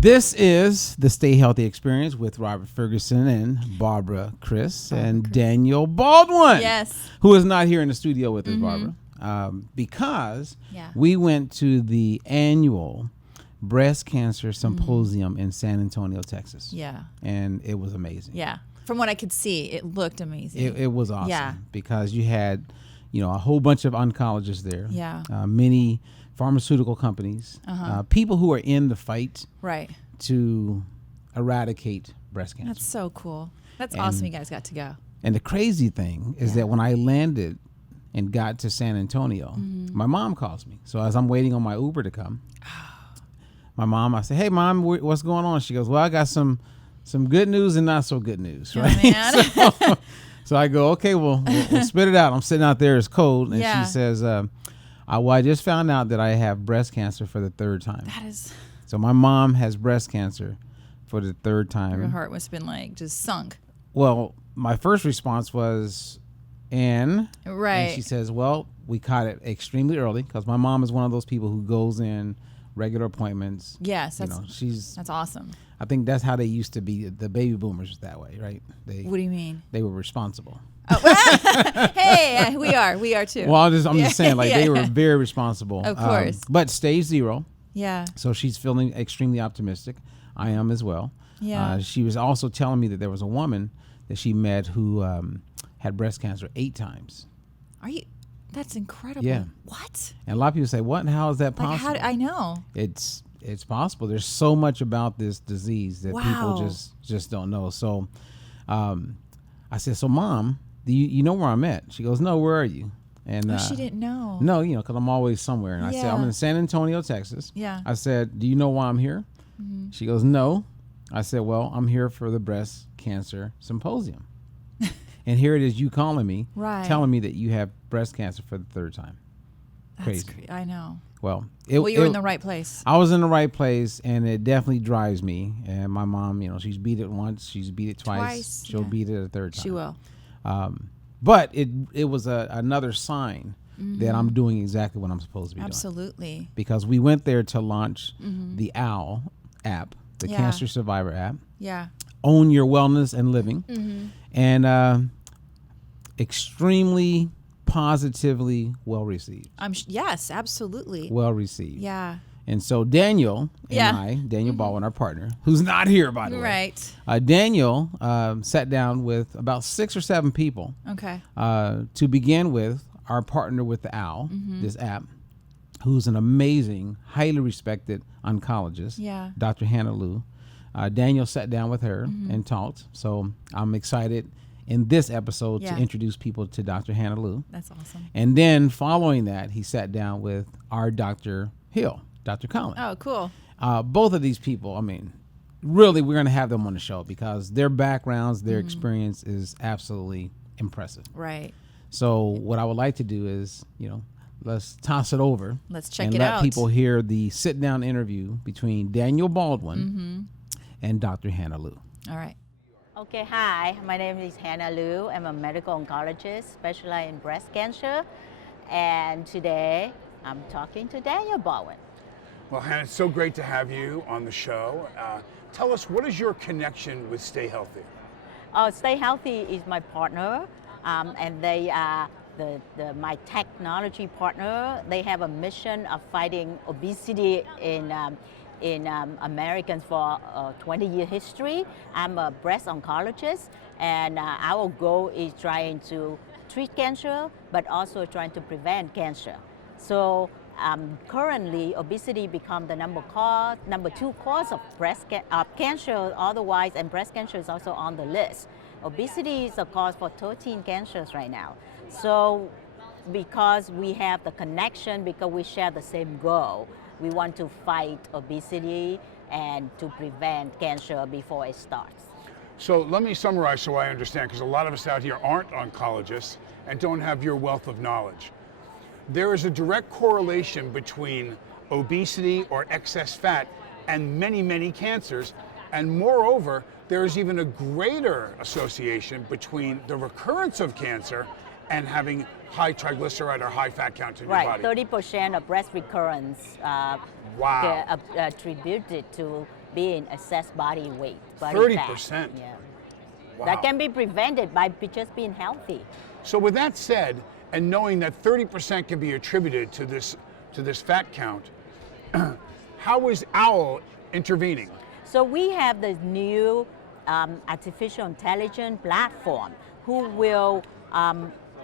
This is the Stay Healthy Experience with Robert Ferguson and Barbara Kris and Daniel Baldwin. Yes. Who is not here in the studio with us, Barbara, because we went to the annual breast cancer symposium in San Antonio, Texas. Yeah. And it was amazing. Yeah. From what I could see, it looked amazing. It was awesome. Yeah. Because you had, a whole bunch of oncologists there. Yeah. Many pharmaceutical companies, people who are in the fight to eradicate breast cancer. That's so cool. That's awesome you guys got to go. And the crazy thing is that when I landed and got to San Antonio, my mom calls me. So as I'm waiting on my Uber to come, my mom, I say, "Hey, Mom, what's going on?" She goes, "Well, I got some good news and not so good news." Right? Oh, man. So I go, "Okay, well, we'll spit it out." I'm sitting out there, it's cold. And she says, I just found out that I have breast cancer for the third time. That is... So my mom has breast cancer for the third time. Your heart must have been like just sunk. Well, my first response was, and she says, "Well, we caught it extremely early," because my mom is one of those people who goes in regular appointments. Yes, that's awesome. I think that's how they used to be. The baby boomers that way, right? What do you mean? They were responsible. Oh, hey, we are too. Well, I'm just saying, they were very responsible. Of course. But stage 0. Yeah. So she's feeling extremely optimistic. I am as well. Yeah. She was also telling me that there was a woman that she met who had breast cancer 8 times. Are you? That's incredible. Yeah. What? And a lot of people say, "What? And how is that possible?" I know. It's possible. There's so much about this disease that people just don't know. So I said, "So, Mom, do you know where I'm at?" She goes, "No, where are you?" And she didn't know. No, because I'm always somewhere. And I said, "I'm in San Antonio, Texas." Yeah. I said, "Do you know why I'm here?" She goes, "No." I said, "Well, I'm here for the breast cancer symposium." And here it is, you calling me, telling me that you have breast cancer for the third time. That's crazy. I know. Well, you were in the right place. I was in the right place, and it definitely drives me. And my mom, she's beat it once, she's beat it twice. She'll beat it a third time. She will. But it was another sign that I'm doing exactly what I'm supposed to be doing. Absolutely. Because we went there to launch the OWL app, the Cancer Survivor app. Yeah. Own Your Wellness and Living. And extremely positively well received. Yes, absolutely. Well received. Yeah. And so Daniel and Daniel Baldwin, our partner, who's not here, by the way. Right. Daniel sat down with about 6 or 7 people. Okay. To begin with, our partner with the OWL, this app, who's an amazing, highly respected oncologist, Dr. Hannah Liu. Daniel sat down with her and talked. So I'm excited in this episode to introduce people to Dr. Hannah Liu. That's awesome. And then following that, he sat down with our Dr. Hill, Dr. Collin. Oh, cool. Both of these people, really, we're going to have them on the show because their backgrounds, their experience is absolutely impressive. Right. So what I would like to do is, let's toss it over. Let's check and it let out. people hear the sit-down interview between Daniel Baldwin and Dr. Hannah Liu. All right. Okay, hi. My name is Hannah Liu. I'm a medical oncologist specialized in breast cancer. And today I'm talking to Daniel Baldwin. Well, Hannah, it's so great to have you on the show. Tell us, what is your connection with Stay Healthy? Stayhealthy is my partner, and they are my technology partner. They have a mission of fighting obesity in Americans for 20-year history. I'm a breast oncologist, and our goal is trying to treat cancer, but also trying to prevent cancer. So currently, obesity become the number 2 cause of cancer. Otherwise, and breast cancer is also on the list. Obesity is a cause for 13 cancers right now. So because we have the connection, because we share the same goal, we want to fight obesity and to prevent cancer before it starts. So let me summarize so I understand, because a lot of us out here aren't oncologists and don't have your wealth of knowledge. There is a direct correlation between obesity or excess fat and many, many cancers. And moreover, there is even a greater association between the recurrence of cancer and having high triglyceride or high fat count in your Right, body. 30% of breast recurrence Wow. attributed to being excess body weight. Body 30%. fat. Yeah. Wow. That can be prevented by just being healthy. So with that said, and knowing that 30% can be attributed to this fat count, how is OWL intervening? So we have this new artificial intelligence platform who will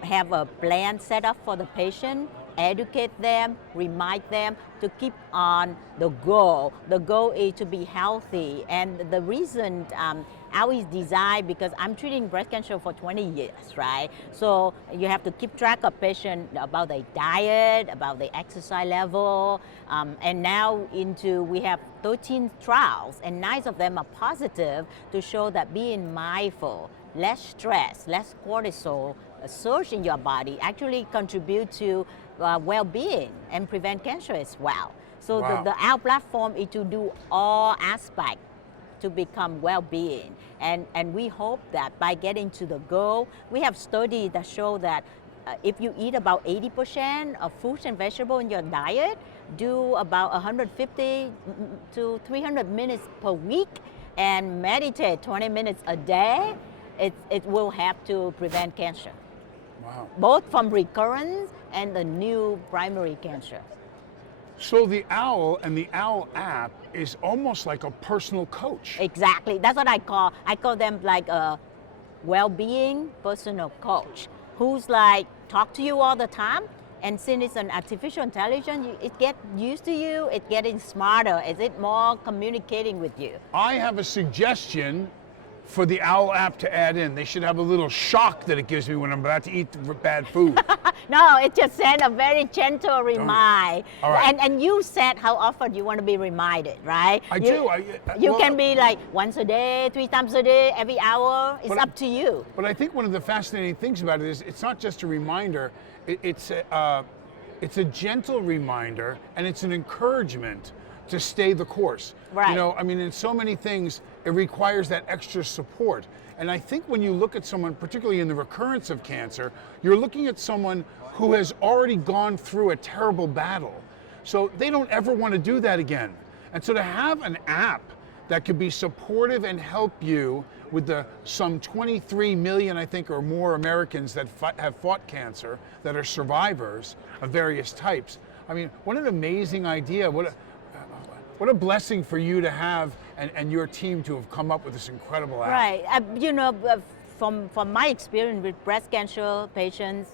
have a plan set up for the patient, educate them, remind them to keep on the goal. The goal is to be healthy. And the reason how is designed, because I'm treating breast cancer for 20 years, right? So you have to keep track of patient about their diet, about their exercise level, and now we have 13 trials, and 9 of them are positive to show that being mindful, less stress, less cortisol surge in your body actually contribute to well-being and prevent cancer as well. So Wow. our platform is to do all aspects to become well-being. And we hope that by getting to the goal, we have studies that show that if you eat about 80% of fruits and vegetables in your diet, do about 150 to 300 minutes per week, and meditate 20 minutes a day, it will help to prevent cancer. Wow. Both from recurrence and the new primary cancer. So the OWL and the OWL app is almost like a personal coach. Exactly. That's what I call them like a well-being personal coach who's like talk to you all the time. And since it's an artificial intelligence, it gets used to you, it's getting smarter, it's more communicating with you. I have a suggestion for the OWL app to add in. They should have a little shock that it gives me when I'm about to eat bad food. No, it just sent a very gentle remind. All right. And you said how often you want to be reminded, right? I do. You Well, can be like once a day, 3 times a day, every hour. It's up to you. But I think one of the fascinating things about it is it's not just a reminder, it's a gentle reminder, and it's an encouragement to stay the course. Right. You know, I mean, in so many things, it requires that extra support. And I think when you look at someone, particularly in the recurrence of cancer, you're looking at someone who has already gone through a terrible battle. So they don't ever want to do that again. And so to have an app that could be supportive and help you with the some 23 million, I think, or more Americans that have fought cancer, that are survivors of various types. I mean, what an amazing idea. What a blessing for you to have and your team to have come up with this incredible app. Right. You know, from my experience with breast cancer patients,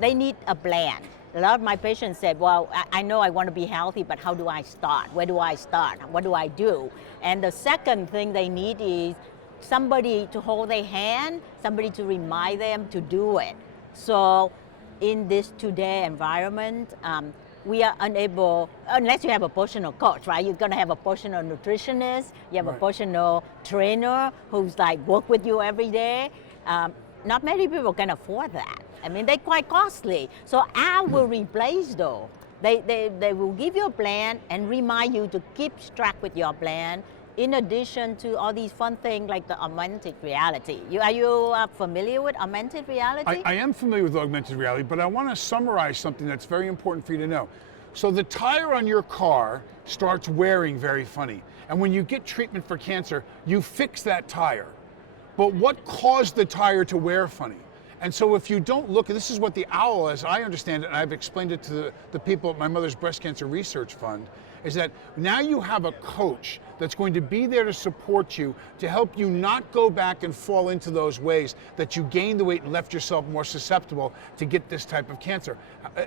they need a plan. A lot of my patients said, well, I know I want to be healthy, but how do I start? Where do I start? What do I do? And the second thing they need is somebody to hold their hand, somebody to remind them to do it. So in this today environment, we are unable, unless you have a personal coach, right? You're gonna have a personal nutritionist, you have a personal trainer who's like work with you every day. Not many people can afford that. I mean, they're quite costly. So I will replace those. They will give you a plan and remind you to keep track with your plan, in addition to all these fun things like the augmented reality. Are you familiar with augmented reality? I am familiar with augmented reality, but I want to summarize something that's very important for you to know. So the tire on your car starts wearing very funny. And when you get treatment for cancer, you fix that tire. But what caused the tire to wear funny? And so if you don't look, this is what the OWL, as I understand it, and I've explained it to the people at my mother's breast cancer research fund, is that now you have a coach that's going to be there to support you, to help you not go back and fall into those ways that you gained the weight and left yourself more susceptible to get this type of cancer.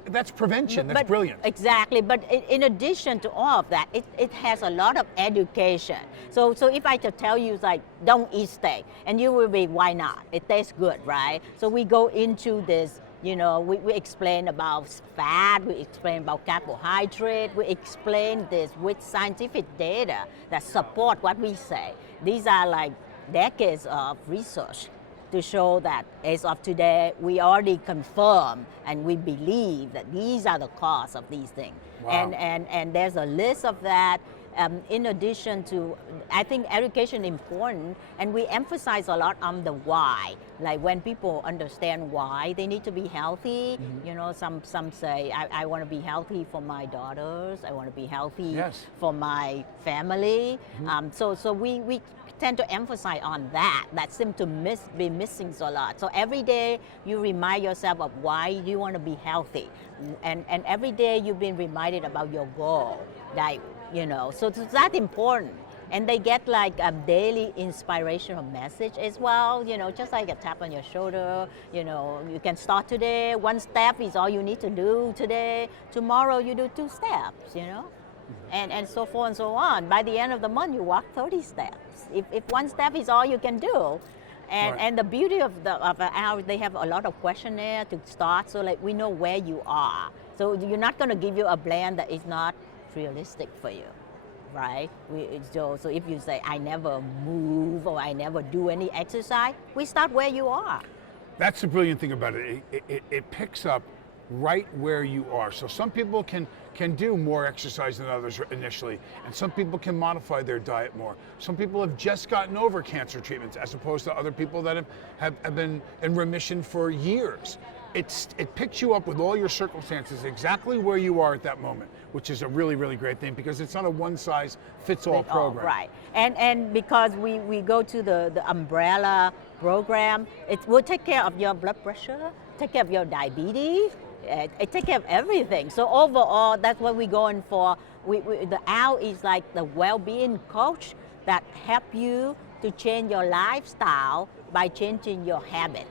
That's prevention. That's brilliant. Exactly. But in addition to all of that, it has a lot of education. So if I just tell you, like, don't eat steak, and you will be, why not? It tastes good, right? So we go into this. You know, we explain about fat, we explain about carbohydrate, we explain this with scientific data that support what we say. These are like decades of research to show that as of today, we already confirm and we believe that these are the cause of these things. Wow. And there's a list of that. in addition to, I think education important, and we emphasize a lot on the why. Like when people understand why they need to be healthy, you know, some say, I want to be healthy for my daughters, I want to be healthy for my family. So we tend to emphasize on that seems to be missing a lot. So every day you remind yourself of why you want to be healthy, and every day you've been reminded about your goal, like, you know, so that's important. And they get like a daily inspirational message as well, you know, just like a tap on your shoulder, you know, you can start today, 1 step is all you need to do today, tomorrow you do 2 steps, you know, and so forth and so on. By the end of the month, you walk 30 steps. If 1 step is all you can do. And the beauty of our, they have a lot of questionnaire to start, so like we know where you are. So you're not going to give you a plan that is not realistic for you, right? So if you say, I never move or I never do any exercise, we start where you are. That's the brilliant thing about it. It picks up right where you are. So some people can do more exercise than others initially, and some people can modify their diet more. Some people have just gotten over cancer treatments as opposed to other people that have been in remission for years. It picks you up with all your circumstances exactly where you are at that moment, which is a really, really great thing because it's not a one-size-fits-all program. Right. And because we go to the umbrella program, it will take care of your blood pressure, take care of your diabetes, it take care of everything. So overall, that's what we're going for. The OWL is like the well-being coach that help you to change your lifestyle by changing your habits.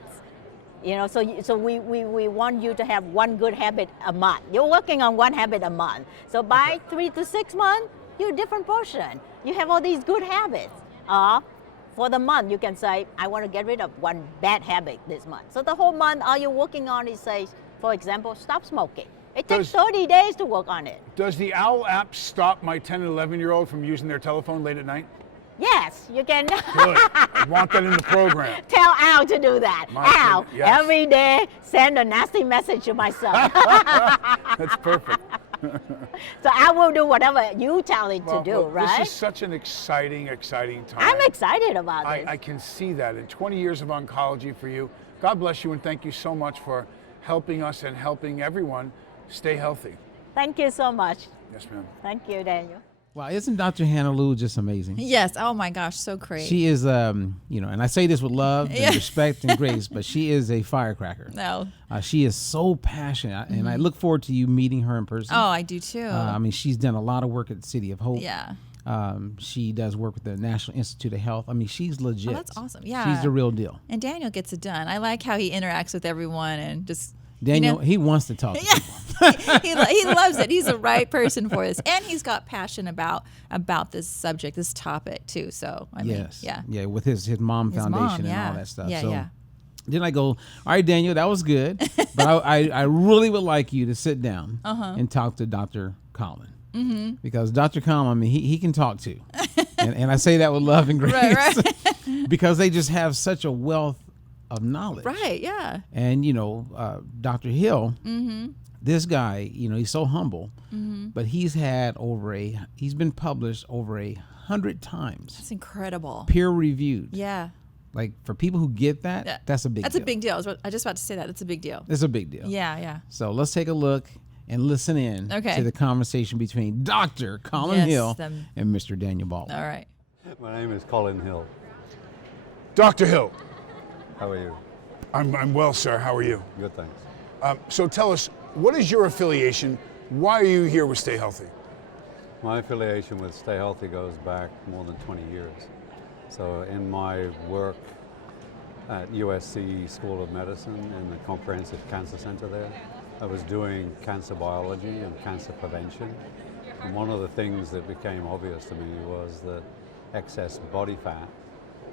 You know, so we want you to have 1 good habit a month. You're working on 1 habit a month. So by 3 to 6 months, you're a different person. You have all these good habits. For the month, you can say, I want to get rid of 1 bad habit this month. So the whole month, all you're working on is, say, for example, stop smoking. It takes 30 days to work on it. Does the OWL app stop my 10 and 11-year-old from using their telephone late at night? Yes, you can. Good. I want that in the program. Tell Al to do that. Al, yes. Every day send a nasty message to my son. That's perfect. So I will do whatever you tell it to do, right? This is such an exciting time. I'm excited about this. I can see that. In 20 years of oncology for you, God bless you and thank you so much for helping us and helping everyone stay healthy. Thank you so much. Yes, ma'am. Thank you, Daniel. Wow, isn't Dr. Hannah Lou just amazing? Yes. Oh my gosh, so great. She is, you know, and I say this with love and respect and grace, but she is a firecracker. No. She is so passionate, and I look forward to you meeting her in person. Oh, I do too. I mean, she's done a lot of work at the City of Hope. Yeah. She does work with the National Institute of Health. I mean, she's legit. Oh, that's awesome. Yeah. She's the real deal. And Daniel gets it done. I like how he interacts with everyone and just. Daniel, he wants to talk to people. he loves it. He's the right person for this, and he's got passion about this subject, this topic too. So I mean, yeah, with his mom foundation and all that stuff. Yeah. Then I go, all right, Daniel, that was good, but I really would like you to sit down and talk to Dr. Colin, because Dr. Colin, I mean, he can talk too, and I say that with love and grace, right. Because they just have such a wealth of knowledge. Right, yeah. And, you know, Dr. Hill, this guy, you know, he's so humble, but he's been published over 100 times. That's incredible. Peer reviewed. Yeah. Like, for people who get that, that's a big deal. That's a big deal. I was just about to say that. It's a big deal. It's a big deal. Yeah. So let's take a look and listen in to the conversation between Dr. Colin Hill and Mr. Daniel Baldwin. All right. My name is Colin Hill. Dr. Hill. How are you? I'm well, sir. How are you? Good, thanks. So tell us, what is your affiliation? Why are you here with Stay Healthy? My affiliation with Stay Healthy goes back more than 20 years. So in my work at USC School of Medicine in the Comprehensive Cancer Center there, I was doing cancer biology and cancer prevention. And one of the things that became obvious to me was that excess body fat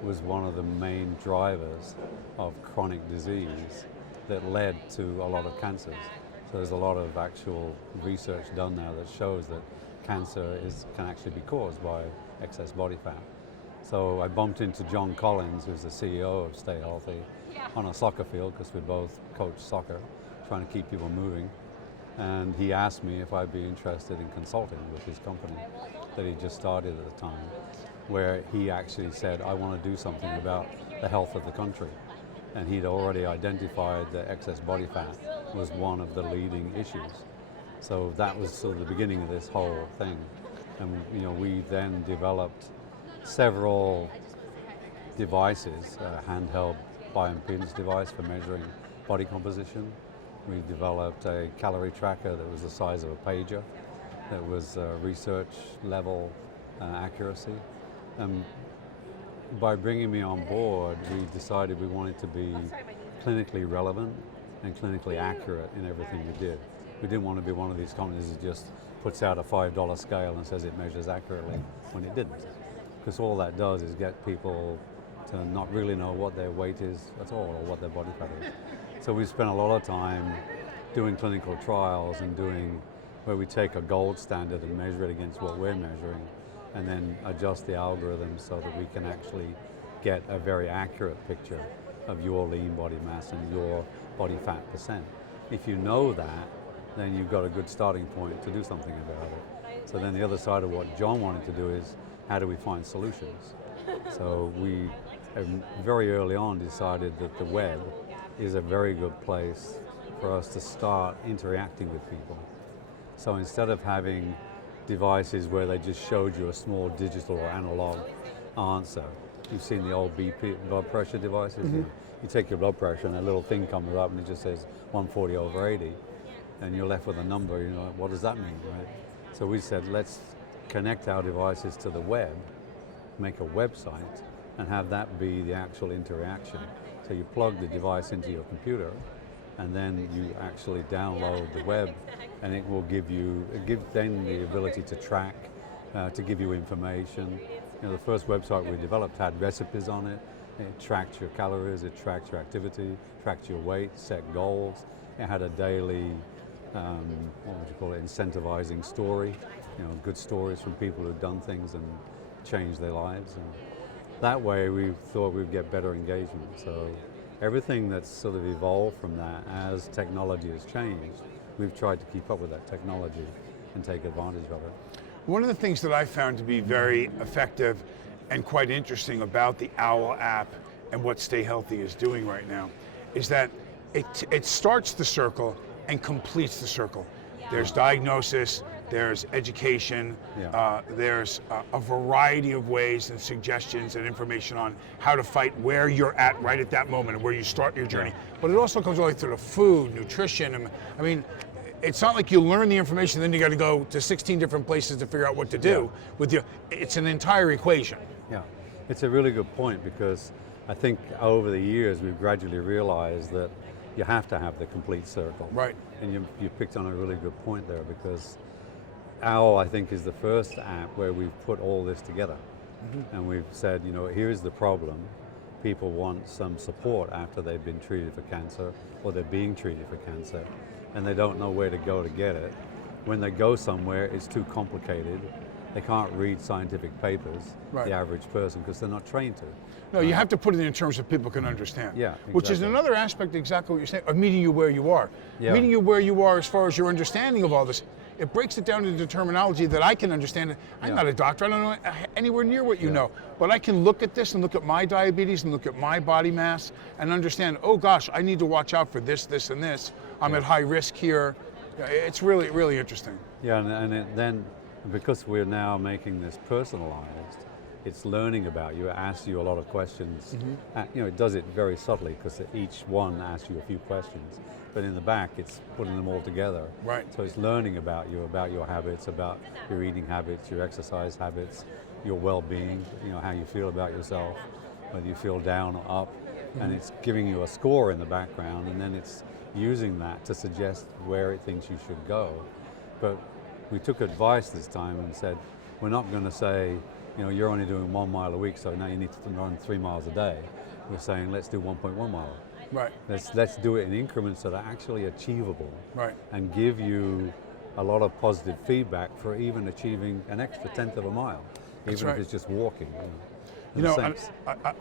was one of the main drivers of chronic disease that led to a lot of cancers. So there's a lot of actual research done now that shows that cancer can actually be caused by excess body fat. So I bumped into John Collins, who's the CEO of Stay Healthy, on a soccer field, because we both coach soccer, trying to keep people moving. And he asked me if I'd be interested in consulting with his company that he just started at the time, where he actually said, I want to do something about the health of the country. And he'd already identified that excess body fat was one of the leading issues. So that was sort of the beginning of this whole thing. And we then developed several devices, a handheld bioimpedance device for measuring body composition. We developed a calorie tracker that was the size of a pager, that was research level accuracy. And by bringing me on board, we decided we wanted to be clinically relevant and clinically accurate in everything we did. We didn't want to be one of these companies that just puts out a $5 scale and says it measures accurately when it didn't. Because all that does is get people to not really know what their weight is at all or what their body fat is. So we spent a lot of time doing clinical trials and doing where we take a gold standard and measure it against what we're measuring, and then adjust the algorithm so that we can actually get a very accurate picture of your lean body mass and your body fat percent. If you know that, then you've got a good starting point to do something about it. So then the other side of what John wanted to do is, how do we find solutions? So we very early on decided that the web is a very good place for us to start interacting with people. So instead of having devices where they just showed you a small digital or analog answer, you've seen the old BP, blood pressure devices. Mm-hmm. You take your blood pressure and a little thing comes up and it just says 140/80, and you're left with a number. What does that mean, right? So we said, let's connect our devices to the web, make a website, and have that be the actual interaction. So you plug the device into your computer, and then you actually download the web, and it will give then the ability to track, to give you information. The first website we developed had recipes on it. It tracked your calories, it tracked your activity, tracked your weight, set goals. It had a daily, incentivizing story, good stories from people who've done things and changed their lives. And that way we thought we'd get better engagement. So everything that's sort of evolved from that as technology has changed, we've tried to keep up with that technology and take advantage of it. One of the things that I found to be very effective and quite interesting about the OWL app and what Stayhealthy is doing right now is that it starts the circle and completes the circle. There's diagnosis, there's education, there's a variety of ways and suggestions and information on how to fight where you're at right at that moment and where you start your journey. But it also comes all the way through to food, nutrition. And I mean, it's not like you learn the information, then you got to go to 16 different places to figure out what to do with you. It's an entire equation. Yeah, it's a really good point, because I think over the years we've gradually realized that you have to have the complete circle. Right. And you picked on a really good point there, because OWL, I think, is the first app where we've put all this together. Mm-hmm. And we've said, here's the problem. People want some support after they've been treated for cancer, or they're being treated for cancer, and they don't know where to go to get it. When they go somewhere, it's too complicated. They can't read scientific papers, the average person, because they're not trained to. No, you have to put it in terms that people can understand. Yeah, exactly. Which is another aspect, exactly what you're saying, of meeting you where you are. Yeah. Meeting you where you are as far as your understanding of all this. It breaks it down into terminology that I can understand. I'm not a doctor, I don't know anywhere near what you know, but I can look at this and look at my diabetes and look at my body mass and understand, oh gosh, I need to watch out for this, this, and this. I'm at high risk here. It's really, really interesting. Yeah, and then because we're now making this personalized, it's learning about you. It asks you a lot of questions. Mm-hmm. It does it very subtly, because each one asks you a few questions. But in the back, it's putting them all together. Right. So it's learning about you, about your habits, about your eating habits, your exercise habits, your well-being, how you feel about yourself, whether you feel down or up. Mm-hmm. And it's giving you a score in the background, and then it's using that to suggest where it thinks you should go. But we took advice this time and said, we're not going to say, you're only doing 1 mile a week, so now you need to run 3 miles a day. We're saying, let's do 1.1 mile. Right. Let's do it in increments that are actually achievable. Right. And give you a lot of positive feedback for even achieving an extra 1/10 of a mile, even if it's just walking.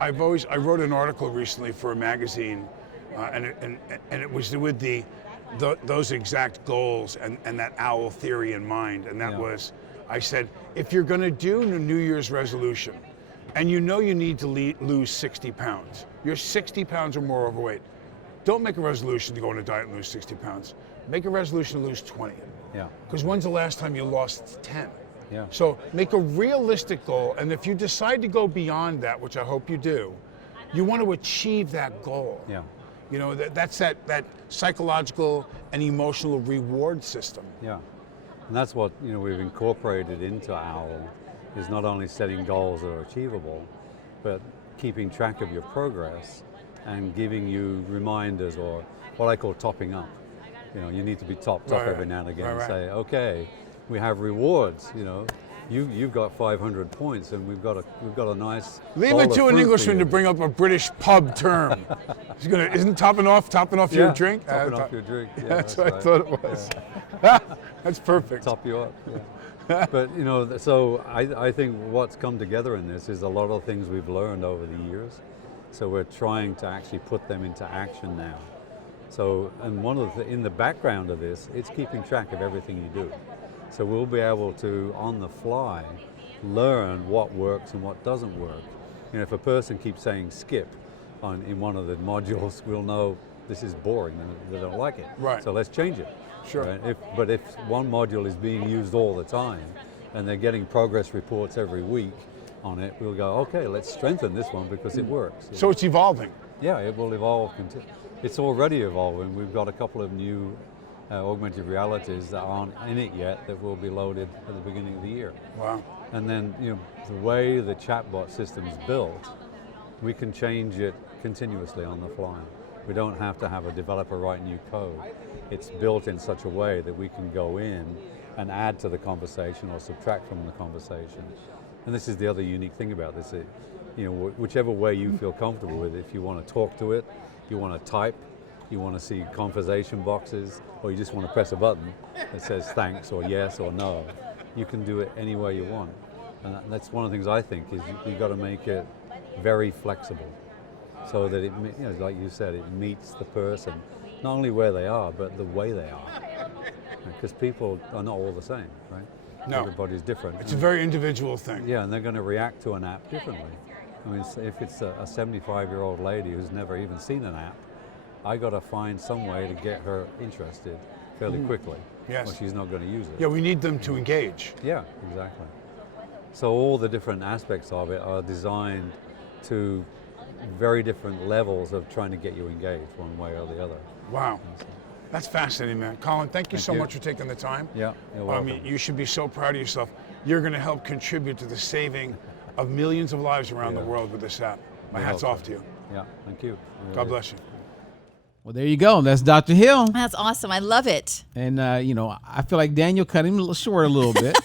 I wrote an article recently for a magazine, and it was with the those exact goals and that OWL theory in mind. And that was, I said, if you're going to do a New Year's resolution and you know you need to lose 60 pounds, you're 60 pounds or more overweight, don't make a resolution to go on a diet and lose 60 pounds. Make a resolution to lose 20. Yeah. Because when's the last time you lost 10? Yeah. So make a realistic goal, and if you decide to go beyond that, which I hope you do, you want to achieve that goal. Yeah. You know, that's that psychological and emotional reward system. Yeah. And that's what, you know, we've incorporated into OWL, is not only setting goals that are achievable, but keeping track of your progress and giving you reminders, or what I call topping up. You know, you need to be topped up every now and again and say, okay, we have rewards, you know. You've got 500 points, and we've got a nice. Leave it to an Englishman to bring up a British pub term. Isn't topping off your drink? Topping off your drink. Yeah, that's what I thought it was. Yeah. That's perfect. Top you up. Yeah. But you know, so I think what's come together in this is a lot of things we've learned over the years. So we're trying to actually put them into action now. So, and one of in the background of this, it's keeping track of everything you do. So we'll be able to, on the fly, learn what works and what doesn't work. You know, if a person keeps saying skip in one of the modules, we'll know this is boring and they don't like it. Right. So let's change it. Sure. Right? But if one module is being used all the time and they're getting progress reports every week on it, we'll go, okay, let's strengthen this one because it works. So it's evolving. Yeah, it will evolve. It's already evolving. We've got a couple of new augmented realities that aren't in it yet that will be loaded at the beginning of the year. Wow. And then, you know, the way the chatbot system is built, we can change it continuously on the fly. We don't have to have a developer write new code. It's built in such a way that we can go in and add to the conversation or subtract from the conversation. And this is the other unique thing about this. You know, whichever way you feel comfortable with, if you want to talk to it, you want to type, you want to see conversation boxes, or you just want to press a button that says thanks or yes or no, you can do it any way you want. And that's one of the things I think is you've got to make it very flexible so that it, you know, like you said, it meets the person, not only where they are, but the way they are. Because people are not all the same, right? No. Everybody's different. It's a very individual thing. Yeah, and they're going to react to an app differently. I mean, if it's a 75-year-old lady who's never even seen an app, I got to find some way to get her interested fairly quickly. Yes. Or she's not going to use it. Yeah, we need them to engage. Yeah, exactly. So all the different aspects of it are designed to very different levels of trying to get you engaged one way or the other. Wow. That's fascinating, man. Colin, thank you so much for taking the time. Yeah, you're welcome. I mean, you should be so proud of yourself. You're going to help contribute to the saving of millions of lives around the world with this app. My hat's off to you. Yeah, thank you. God bless you. Well, there you go. That's Dr. Hill. That's awesome. I love it. And, you know, I feel like Daniel cut him short a little bit.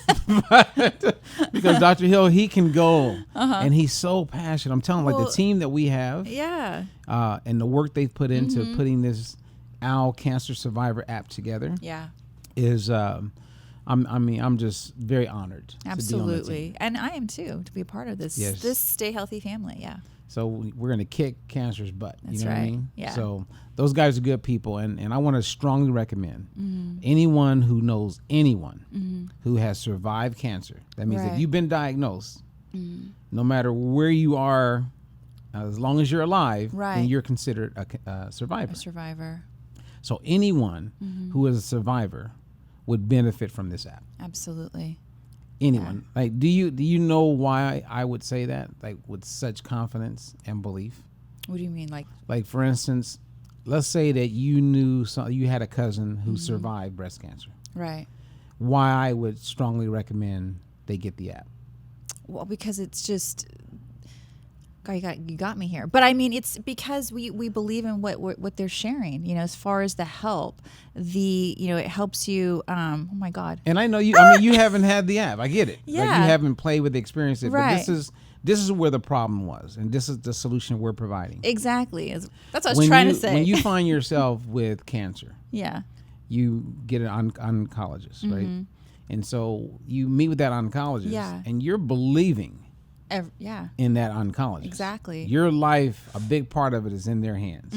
Because Dr. Hill, he can go. And he's so passionate. I'm telling you, like the team that we have. Yeah. And the work they've put into putting this OWL Cancer Survivor app together. Yeah. Is, I'm just very honored. Absolutely. To be on the team. And I am too, to be a part of this, this Stay Healthy family. Yeah. So we're going to kick cancer's butt. That's you know right. what I mean? Yeah. So those guys are good people. And I want to strongly recommend anyone who knows anyone who has survived cancer. That means if you've been diagnosed, no matter where you are, as long as you're alive, then you're considered a survivor. A survivor. So anyone who is a survivor would benefit from this app. Absolutely. Anyone. Yeah. Like, do you know why I would say that, like, with such confidence and belief? What do you mean, like for instance, let's say that you had a cousin who survived breast cancer. Right. Why I would strongly recommend they get the app. Well, because it's just, you got me here. But I mean, it's because we believe in what they're sharing, you know, as far as the help, it helps you, oh my God. And I know you, I mean, you haven't had the app. I get it. Yeah. Like, you haven't played with the experience. Right. But this is where the problem was. And this is the solution we're providing. Exactly. That's what I was trying to say. When you find yourself with cancer, you get an oncologist, right? And so you meet with that oncologist and you're believing in that oncologist. Exactly. Your life, a big part of it is in their hands.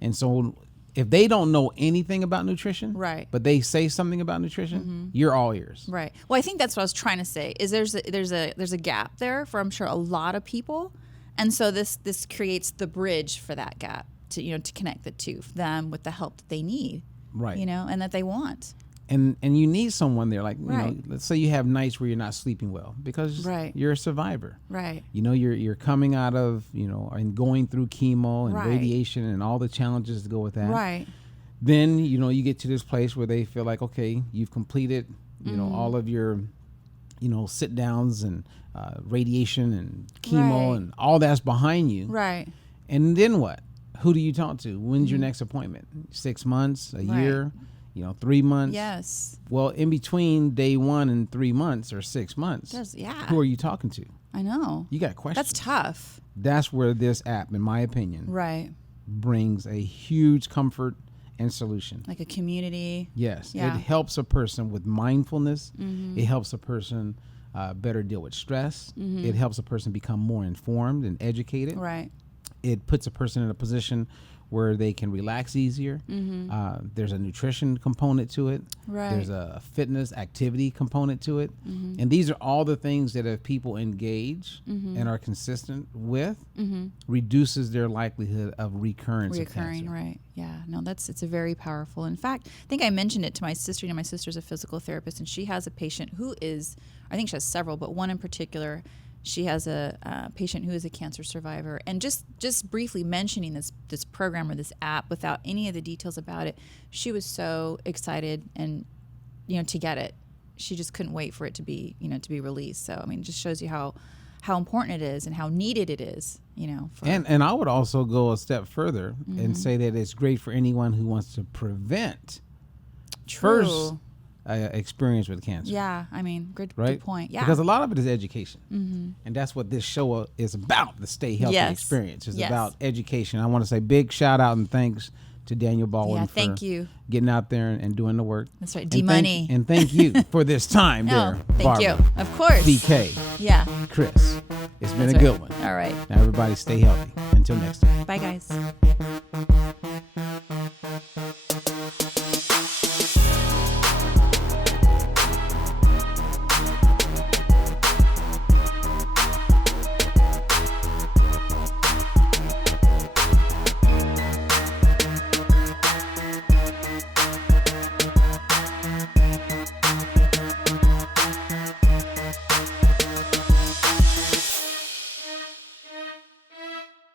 And so if they don't know anything about nutrition, right, but they say something about nutrition, you're all ears. Right. Well, I think that's what I was trying to say. Is there's a gap there for, I'm sure, a lot of people, and so this creates the bridge for that gap to connect the two, them with the help that they need, right? And that they want. And you need someone there, like right. Let's say you have nights where you're not sleeping well because right. you're a survivor, right? You're coming out of and going through chemo and right. radiation and all the challenges that go with that, right? Then you get to this place where they feel like, okay, you've completed all of your sit downs and radiation and chemo right. and all that's behind you, right? And then what? Who do you talk to? When's your next appointment? 6 months, a right. year? 3 months. Yes. Well, in between day 1 and 3 months or 6 months, yeah. who are you talking to? I know. You got questions. That's tough. That's where this app, in my opinion, right, brings a huge comfort and solution. Like a community. Yes. Yeah. It helps a person with mindfulness. It helps a person better deal with stress. It helps a person become more informed and educated. Right. It puts a person in a position where they can relax easier. There's a nutrition component to it. Right. There's a fitness activity component to it. And these are all the things that if people engage and are consistent with, reduces their likelihood of recurrence of cancer. Right. Yeah. No, it's a very powerful. In fact, I think I mentioned it to my sister. My sister's a physical therapist, and she has a patient who is, I think she has several, but one in particular, she has a patient who is a cancer survivor, and just briefly mentioning this program or this app without any of the details about it, she was so excited and to get it. She just couldn't wait for it to be released. So I mean, it just shows you how important it is and how needed it is. And I would also go a step further and say that it's great for anyone who wants to prevent first experience with cancer. Yeah, I mean, good point. Yeah, because a lot of it is education, and that's what this show is about. The Stay Healthy experience is about education. I want to say big shout out and thanks to Daniel Baldwin for getting out there and doing the work. That's right, D-Money. And thank you for this time there, thank you. Of course. BK. Yeah. Kris. It's been a good one. All right. Now everybody stay healthy. Until next time. Bye, guys.